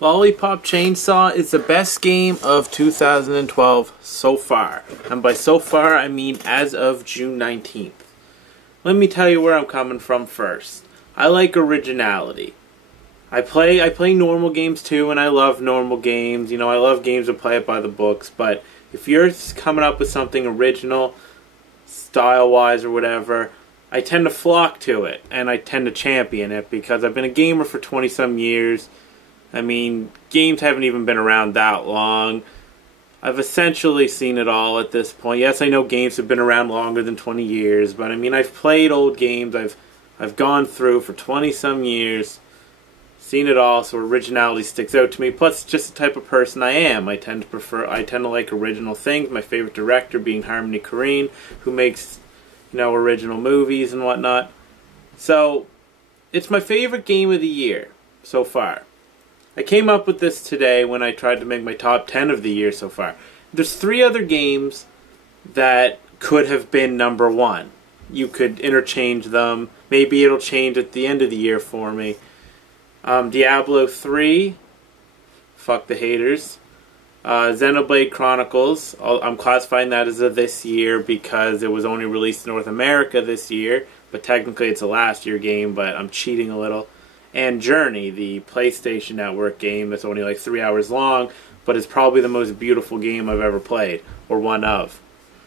Lollipop Chainsaw is the best game of 2012 so far. And by so far, I mean as of June 19th. Let me tell you where I'm coming from first. I like originality. I play normal games too, and I love normal games. You know, I love games that play it by the books, but if you're coming up with something original, style-wise or whatever, I tend to flock to it, and I tend to champion it, because I've been a gamer for 20-some years. I mean, games haven't even been around that long. I've essentially seen it all at this point. Yes, I know games have been around longer than 20 years, but I mean, I've played old games. I've gone through for 20-some years, seen it all, so originality sticks out to me. Plus, it's just the type of person I am. I tend to like original things. My favorite director being Harmony Korine, who makes, you know, original movies and whatnot. So, it's my favorite game of the year so far. I came up with this today when I tried to make my top 10 of the year so far. There's 3 other games that could have been number 1. You could interchange them. Maybe it'll change at the end of the year for me. Diablo 3, fuck the haters. Xenoblade Chronicles, I'm classifying that as a this year because it was only released in North America this year, but technically it's a last year game, but I'm cheating a little. And Journey, the PlayStation Network game that's only like 3 hours long, but it's probably the most beautiful game I've ever played, or one of.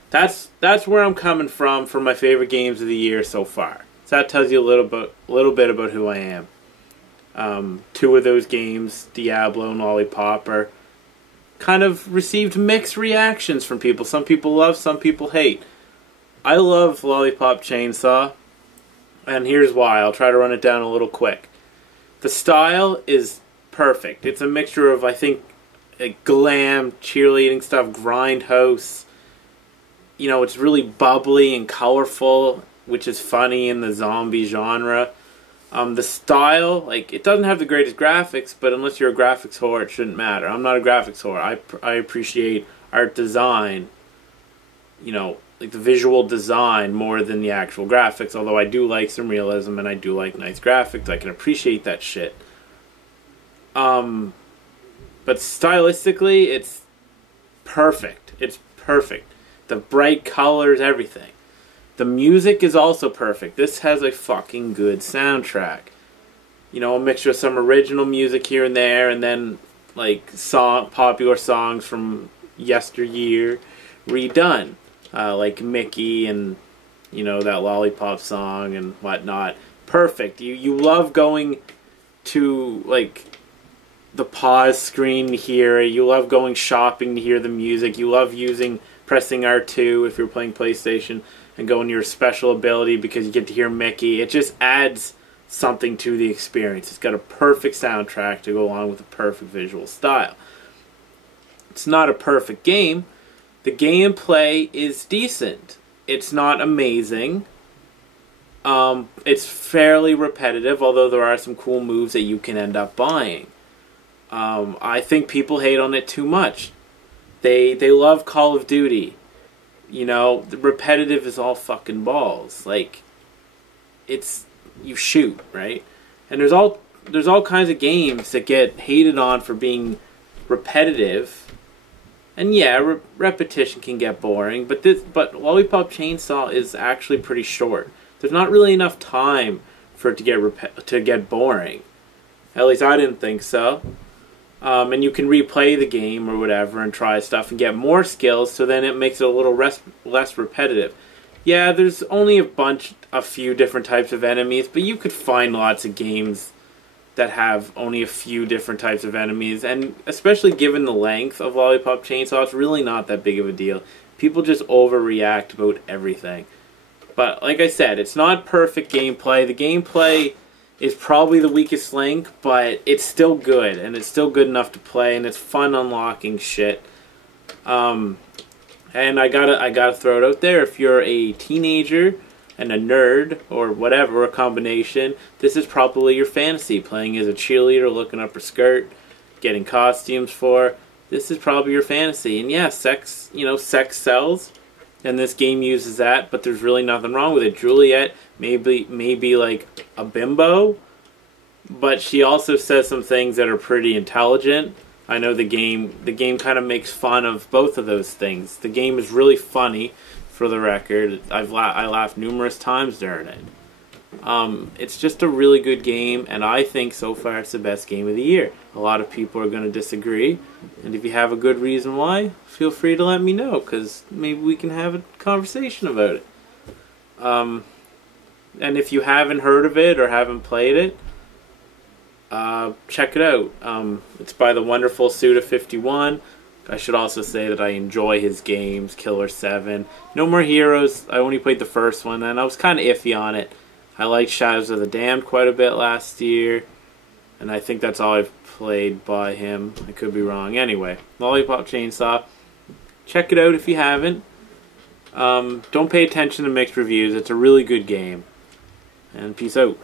That's where I'm coming from for my favorite games of the year so far. So that tells you a little bit about who I am. 2 of those games, Diablo and Lollipop, are kind of received mixed reactions from people. Some people love, some people hate. I love Lollipop Chainsaw, and here's why. I'll try to run it down a little quick. The style is perfect. It's a mixture of, I think, glam, cheerleading stuff, grindhouse. You know, it's really bubbly and colorful, which is funny in the zombie genre. The style, like, it doesn't have the greatest graphics, but unless you're a graphics whore, it shouldn't matter. I'm not a graphics whore. I appreciate art design, you know, like the visual design more than the actual graphics, although I do like some realism and I do like nice graphics. I can appreciate that shit. But stylistically, it's perfect. It's perfect. The bright colors, everything. The music is also perfect. This has a fucking good soundtrack. You know, a mixture of some original music here and there, and then like popular songs from yesteryear redone. Like Mickey and, you know, that Lollipop song and whatnot. Perfect. You love going to, like, the pause screen to hear it. You love going shopping to hear the music. You love pressing R2 if you're playing PlayStation and going to your special ability because you get to hear Mickey. It just adds something to the experience. It's got a perfect soundtrack to go along with a perfect visual style. It's not a perfect game. The gameplay is decent. It's not amazing. It's fairly repetitive, although there are some cool moves that you can end up buying. I think people hate on it too much. They love Call of Duty. You know, the repetitive is all fucking balls. Like, you shoot, right? And there's all kinds of games that get hated on for being repetitive. And yeah, repetition can get boring, but Lollipop Chainsaw is actually pretty short. There's not really enough time for it to get boring. At least I didn't think so. And you can replay the game or whatever and try stuff and get more skills, so then it makes it a little less repetitive. Yeah, there's only a few different types of enemies, but you could find lots of games that have only a few different types of enemies, and especially given the length of Lollipop Chainsaw, it's really not that big of a deal. People just overreact about everything. But like I said, it's not perfect gameplay. The gameplay is probably the weakest link, but it's still good, and it's still good enough to play, and it's fun unlocking shit. And I gotta throw it out there, if you're a teenager and a nerd, or whatever, a combination, this is probably your fantasy. Playing as a cheerleader, looking up her skirt, getting costumes for. This is probably your fantasy. And yeah, sex sells, and this game uses that, but there's really nothing wrong with it. Juliet may be like a bimbo, but she also says some things that are pretty intelligent. I know the game kind of makes fun of both of those things. The game is really funny, for the record. I laughed numerous times during it. It's just a really good game, and I think so far it's the best game of the year. A lot of people are going to disagree, and if you have a good reason why, feel free to let me know, because maybe we can have a conversation about it. And if you haven't heard of it or haven't played it, check it out. It's by the wonderful Suda51. I should also say that I enjoy his games, Killer 7. No More Heroes, I only played the first one, and I was kind of iffy on it. I liked Shadows of the Damned quite a bit last year, and I think that's all I've played by him. I could be wrong. Anyway, Lollipop Chainsaw. Check it out if you haven't. Don't pay attention to mixed reviews. It's a really good game. And peace out.